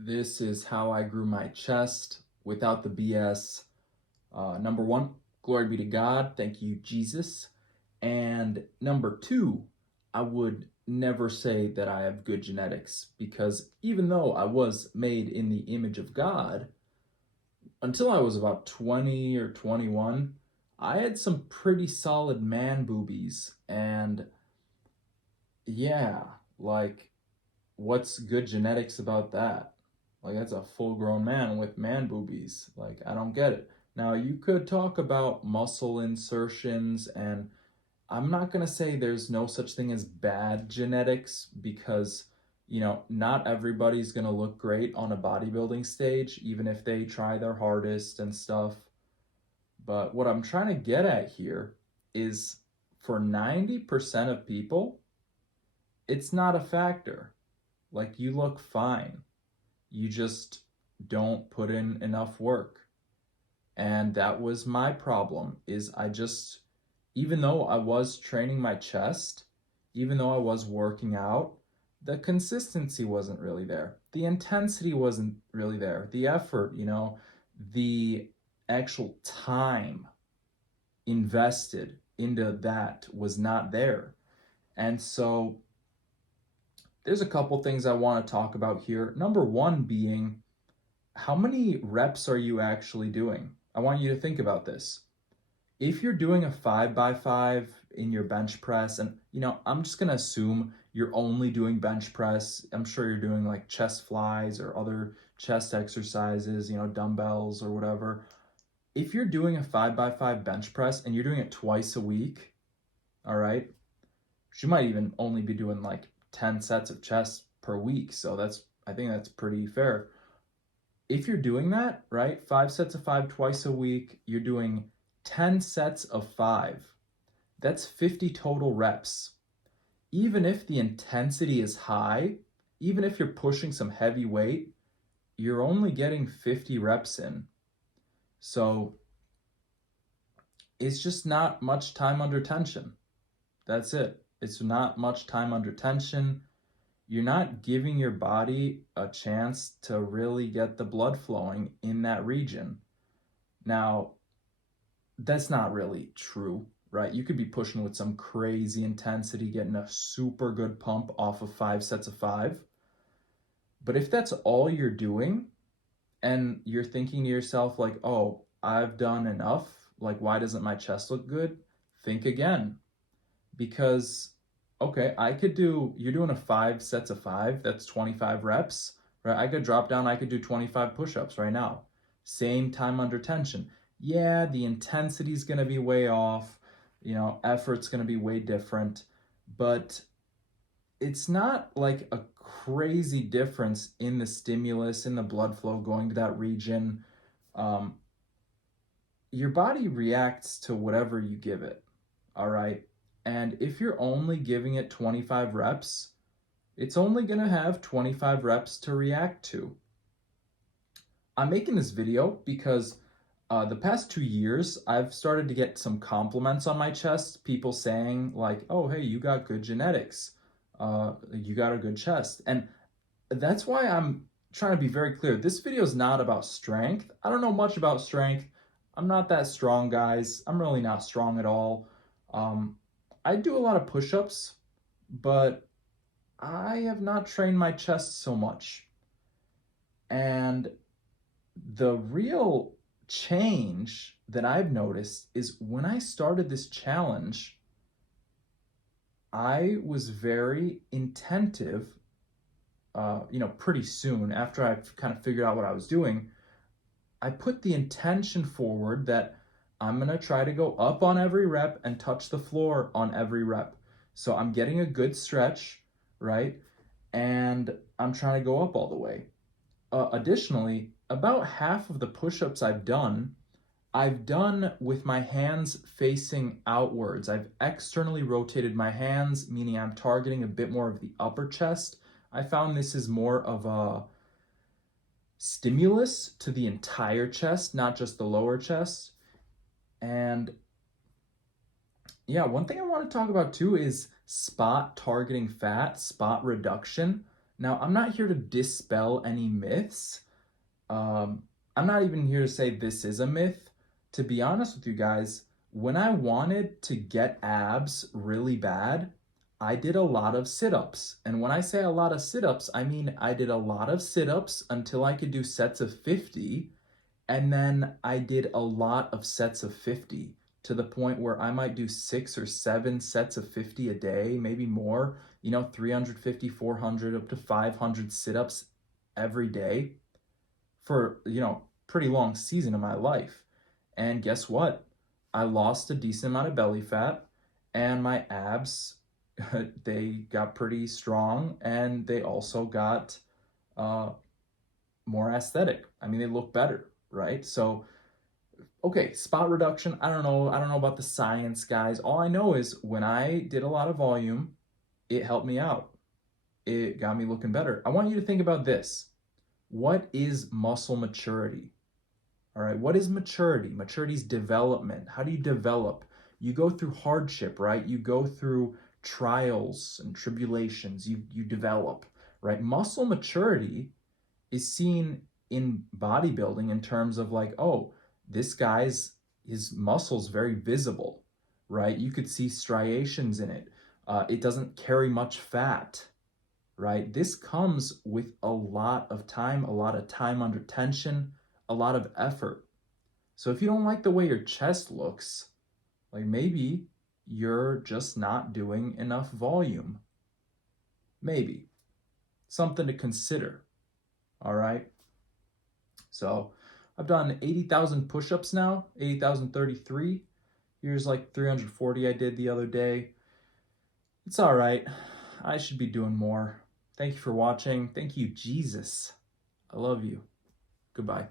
This is how I grew my chest without the BS. Number one, glory be to God. Thank you, Jesus. And number two, I would never say that I have good genetics because even though I was made in the image of God, until I was about 20 or 21, I had some pretty solid man boobies. And yeah, like, what's good genetics about that? Like, that's a full grown man with man boobies. Like, I don't get it. Now, you could talk about muscle insertions, and I'm not going to say there's no such thing as bad genetics because, not everybody's going to look great on a bodybuilding stage, even if they try their hardest and stuff. But what I'm trying to get at here is for 90% of people, it's not a factor. Like, you look fine. You just don't put in enough work. And that was my problem is even though I was training my chest, even though I was working out, the consistency wasn't really there. The intensity wasn't really there. The effort, the actual time invested into that was not there. And so there's a couple things I want to talk about here. Number one being, how many reps are you actually doing? I want you to think about this. If you're doing a 5x5 in your bench press, and I'm just going to assume you're only doing bench press. I'm sure you're doing like chest flies or other chest exercises, dumbbells or whatever. If you're doing a 5x5 bench press and you're doing it twice a week, all right, you might even only be doing like 10 sets of chest per week. So I think that's pretty fair. If you're doing that, right, 5 sets of 5 twice a week, you're doing 10 sets of 5. That's 50 total reps. Even if the intensity is high, even if you're pushing some heavy weight, you're only getting 50 reps in. So it's just not much time under tension. That's it. It's not much time under tension. You're not giving your body a chance to really get the blood flowing in that region. Now, that's not really true, right? You could be pushing with some crazy intensity, getting a super good pump off of 5 sets of 5. But if that's all you're doing and you're thinking to yourself like, oh, I've done enough, like, why doesn't my chest look good? Think again. Because, okay, you're doing a 5 sets of 5, that's 25 reps, right? I could drop down, I could do 25 push-ups right now. Same time under tension. Yeah, the intensity's gonna be way off, effort's gonna be way different, but it's not like a crazy difference in the stimulus, in the blood flow going to that region. Um, your body reacts to whatever you give it, all right? And if you're only giving it 25 reps, it's only going to have 25 reps to react to. I'm making this video because the past 2 years, I've started to get some compliments on my chest. People saying like, oh, hey, you got good genetics. You got a good chest. And that's why I'm trying to be very clear. This video is not about strength. I don't know much about strength. I'm not that strong, guys. I'm really not strong at all. I do a lot of push-ups, but I have not trained my chest so much. And the real change that I've noticed is when I started this challenge, I was very intentive, pretty soon after I kind of figured out what I was doing. I put the intention forward that I'm going to try to go up on every rep and touch the floor on every rep. So I'm getting a good stretch, right? And I'm trying to go up all the way. Additionally, about half of the push-ups I've done with my hands facing outwards. I've externally rotated my hands, meaning I'm targeting a bit more of the upper chest. I found this is more of a stimulus to the entire chest, not just the lower chest. And yeah, one thing I want to talk about too is spot targeting fat, spot reduction. Now, I'm not here to dispel any myths. Um, I'm not even here to say this is a myth. To be honest with you guys, when I wanted to get abs really bad, I did a lot of sit ups. And when I say a lot of sit ups, I mean I did a lot of sit ups until I could do sets of 50. And then I did a lot of sets of 50 to the point where I might do 6 or 7 sets of 50 a day, maybe more, 350, 400, up to 500 sit ups every day for, pretty long season of my life. And guess what? I lost a decent amount of belly fat and my abs, they got pretty strong and they also got uh, more aesthetic. I mean, they look better, right? So, okay, spot reduction. I don't know. I don't know about the science, guys. All I know is when I did a lot of volume, it helped me out. It got me looking better. I want you to think about this. What is muscle maturity? All right, what is maturity? Maturity is development. How do you develop? You go through hardship, right? You go through trials and tribulations. You develop, right? Muscle maturity is seen in bodybuilding in terms of like, oh, this guy's his muscles very visible, right? You could see striations in it. It doesn't carry much fat, right? This comes with a lot of time under tension, a lot of effort. So if you don't like the way your chest looks, like maybe you're just not doing enough volume. Maybe. Something to consider. All right. So I've done 80,000 push-ups now, 80,033. Here's like 340 I did the other day. It's all right. I should be doing more. Thank you for watching. Thank you, Jesus. I love you. Goodbye.